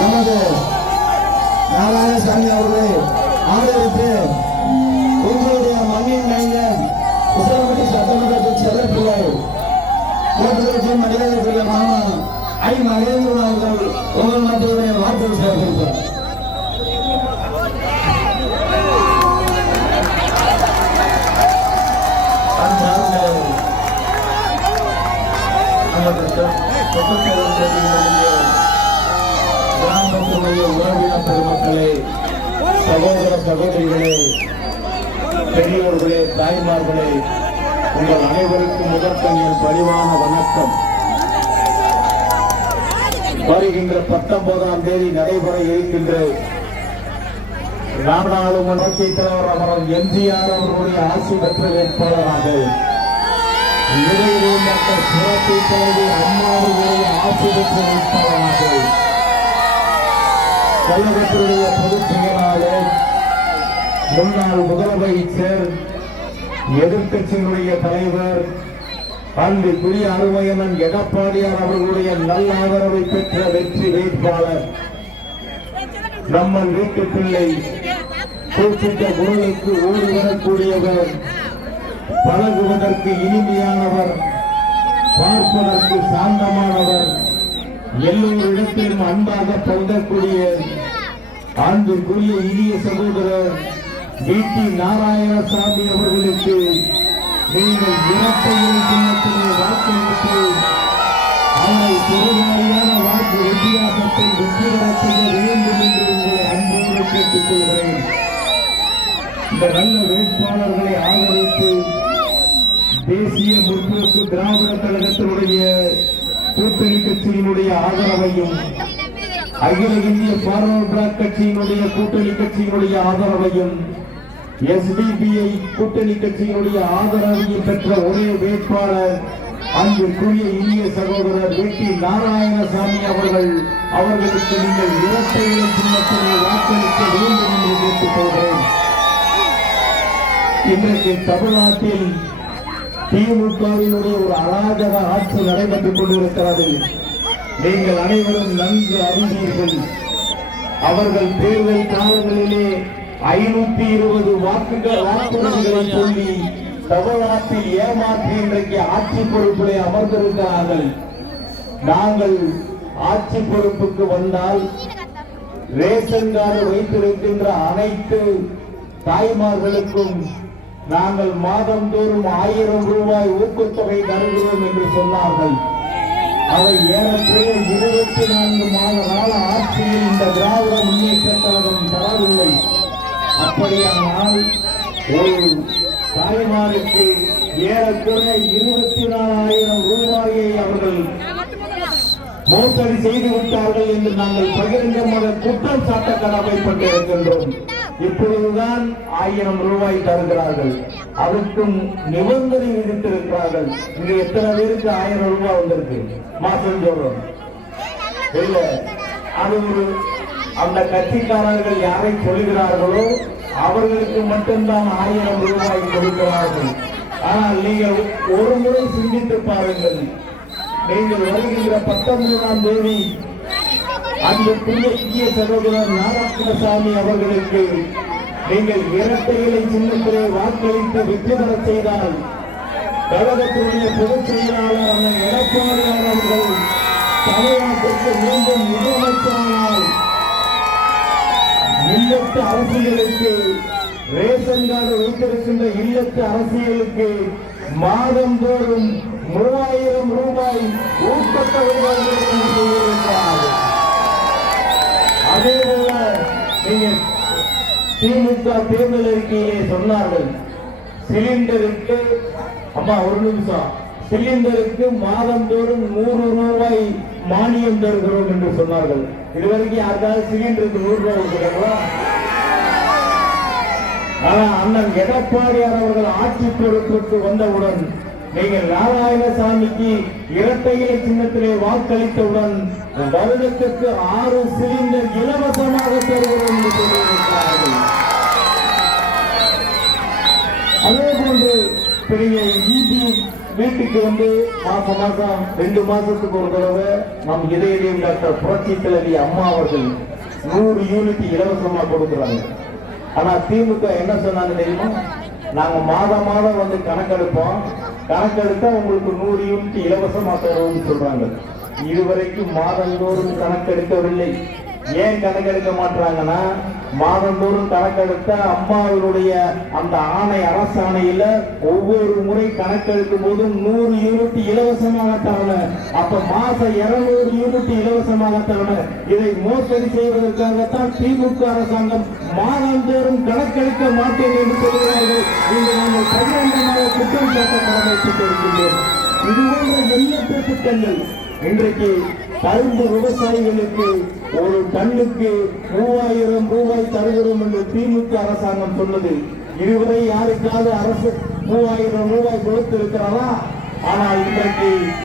நமது நாராயணசாமி அவர்களை ஆதரித்து உங்களுடைய மண்ணின் மைந்தன் உசிலம்பட்டி சட்டமன்ற செல்லப்பிள்ளை கூட்டுறவு மரியாதைக்குரிய மாமா ஐ மகேந்திரன் அவர்கள் உங்கள் மத்தியுடைய வார்த்தை சேர்க்கிறார். கிராமத்தினுடைய உறவினர் பெருமக்களே, சகோதர சகோதரிகளே, பெரியோர்களே, தாய்மார்களே, உங்கள் அனைவருக்கும் முதற்கண் என் பணிவான வணக்கம். வருகின்ற 19ஆம் தேதி நடைபெற இருக்கின்ற நாடாளுமன்ற தலைவர் அமரர் எம்ஜிஆர் அவர்களுடைய ஆட்சி பெற்ற வேட்பாளராக டாக்டர் புரட்சி தலைவி அம்மாவுடைய ஆட்சி பெற்ற வேட்பாளராக கழகத்தினுடைய பொதுச் செயலாளர் முன்னாள் முதலமைச்சர் எதிர்கட்சியினுடைய தலைவர் அன்புக்குரிய அருமையனன் எடப்பாடியார் அவர்களுடைய நல்ல ஆதரவை பெற்ற வெற்றி வேட்பாளர் நம்மன் வீட்டு பிள்ளை குறிப்பிட்ட குரலுக்கு ஓடி வரக்கூடியவர், பழகுவதற்கு இனிமையானவர், பார்ப்பதற்கு சாந்தமானவர், எல்லோரிடத்திலும் அன்பாக பொருந்தக்கூடிய அன்புக்குரிய இனிய சகோதரர் டி நாராயணசாமி அவர்களுக்கு நீங்கள் இரட்டை சின்னத்திலே வாக்களித்து அவரை பெருவாரியான வாக்கு வித்தியாசத்தில் வெற்றி பெற செய்ய வேண்டும் என்று உங்களை அன்போடு கேட்டுக் கொள்கிறேன். இந்த நல்ல வேட்பாளர்களை ஆதரித்து தேசிய முற்போக்கு திராவிட கழகத்தினுடைய கூட்டணி கட்சியினுடைய ஆதரவையும், அகில இந்திய பார்வர்ட் பிளாக் கட்சியினுடைய கூட்டணி கட்சியினுடைய ஆதரவையும், எஸ்டிபிஐ கூட்டணி கட்சியினுடைய ஆதரவையும் பெற்ற ஒரே வேட்பாளர் அன்புக்குரிய இனிய சகோதரர் டி நாராயணசாமி அவர்களுக்கு நீங்கள் இரட்டை இலை சின்னத்தினை வாக்களிக்க வேண்டும் என்று கேட்டுக் கொள்கிறேன். இன்றைக்கு தமிழ்நாட்டில் திமுகவினுடைய ஒரு அராஜக ஆட்சி நடைபெற்றுக் கொண்டிருக்கிறது. நீங்கள் அனைவரும் நன்கு அறிவீர்கள். அவர்கள் தேர்தல் காலங்களிலே 520 வாக்குறுதிகளை சொல்லி தமிழ்நாட்டில் ஏமாற்றி இன்றைக்கு ஆட்சி பொறுப்பிலே அமர்ந்திருக்கிறார்கள். நாங்கள் ஆட்சி பொறுப்புக்கு வந்தால் ரேஷன் கார்டு வைத்திருக்கின்ற அனைத்து தாய்மார்களுக்கும் நாங்கள் மாதந்தோறும் 1000 ரூபாய் ஊக்கத்தொகை தருகிறோம் என்று சொன்னார்கள். அவை ஏறக்குறைய 24 மாத கால ஆட்சியில் இந்த திராவிட முன்னேற்ற கழகம் தரவில்லை. அப்படியானால் ஒரு தாய்மாருக்கு ஏறக்குறைய 24,000 ரூபாயை அவர்கள் மோசடி செய்து விட்டார்கள் என்று நாங்கள் பகிரங்கமாக குற்றம் சாட்ட கடமைப்பட்டிருக்கின்றோம். இப்பொழுதுதான் 1000 ரூபாய் தருகிறார்கள். அதற்கும் நிபந்தனை விதித்திருக்கிறார்கள். இங்க எத்தனை பேருக்கு 1000 ரூபாய் வந்திருக்கு மாசம் சொல்றோம் இல்ல? அது ஒரு அந்த கட்சிக்காரர்கள் யாரை சொல்லுகிறார்களோ அவர்களுக்கு மட்டும்தான் 1000 ரூபாய் கொடுக்கிறார்கள். ஆனால் நீங்கள் ஒரு முறை சிந்தித்து பாருங்கள். நீங்கள் வருகின்ற 19ஆம் தேதி அந்த புதிய சகோதரர் நாராயணசாமி அவர்களுக்கு நீங்கள் இரட்டை இலை சின்னத்திலே வாக்களித்து வெற்றி பெற செய்தால் கழகத்தினுடைய பொதுச் செயலாளர் எடப்பாடியார் அவர்கள் தமிழ்நாட்டிற்கு மீண்டும் முதலமைச்சரானால் இல்லத்து அரசியலுக்கு, ரேஷன் கார்டு வைத்திருக்கின்ற இல்லத்து அரசியலுக்கு மாதந்தோறும் 3000 ரூபாய் ஊக்கத்தொகை செய்திருக்கிறார். அதே போல நீங்கள் திமுக தேர்தல் அறிக்கையிலே சொன்னார்கள், சிலிண்டருக்கு ஒரு நிமிஷம், சிலிண்டருக்கு மாதந்தோறும் 100 ரூபாய் மானியம் தருகிறோம் என்று சொன்னார்கள். இதுவரைக்கும் யாருக்காவது சிலிண்டருக்கு 100 ரூபாய் கொடுக்கிறாங்களா? ஆனா அண்ணன் எடப்பாடியார் அவர்கள் ஆட்சி பொறுப்புக்கு வந்தவுடன் நீங்கள் நாராயணசாமிக்கு இரட்டை இலை சின்னத்திலே வாக்களித்தவுடன் வருடத்திற்கு 6 சிலிண்டர் இலவசமாக தருகிறோம் என்று சொல்லியிருக்கிறார்கள். அதே போன்று பெரிய வீட்டுக்கு வந்து மாசம் 2 மாசத்துக்கு ஒரு தடவை நம் இதயம் டாக்டர் புரட்சி தலைவி அம்மா அவர்கள் 100 யூனிட் இலவசமா கொடுக்குறாங்க. ஆனா திமுக என்ன சொன்னாங்க தெரியுமா? நாங்க மாதம் வந்து கணக்கெடுப்போம், கணக்கெடுத்தா உங்களுக்கு 100 யூனிட் இலவசமா தருவோம்னு சொல்றாங்க. இதுவரைக்கும் மாதந்தோறும் கணக்கெடுக்கவில்லை. ஏன் கணக்கெடுக்க மாட்டாங்கன்னா, மாதந்தோறும் கணக்கெடுத்த அம்மாவினுடைய அந்த ஆணை, அரசாணையில ஒவ்வொரு முறை கணக்கெடுக்கும் போதும் 100 யூனிட் இலவசமாக தரணும். அப்ப மாசம் 200 யூனிட் இலவசமாக தரணும். இதை மோசடி செய்வதற்காகத்தான் திமுக அரசாங்கம் மாதந்தோறும் கணக்கெடுக்க மாட்டேன் என்று சொல்கிறார்கள். இன்று நாங்கள் 12 குற்றம் சாட்ட கடமைப்பட்டிருக்கின்றோம். இதுபோன்ற எண்ணற்ற திட்டங்கள் இன்றைக்கு கரும்பு விவசாயிகளுக்கு ஒரு டன்னுக்கு 3000 ரூபாய் தருகிறோம் என்று திமுக அரசாங்கம் சொன்னது. இதுவரை யாருக்காவது அரசு 3000 ரூபாய் கொடுத்திருக்கிறதா? ஆனால் இன்றைக்கு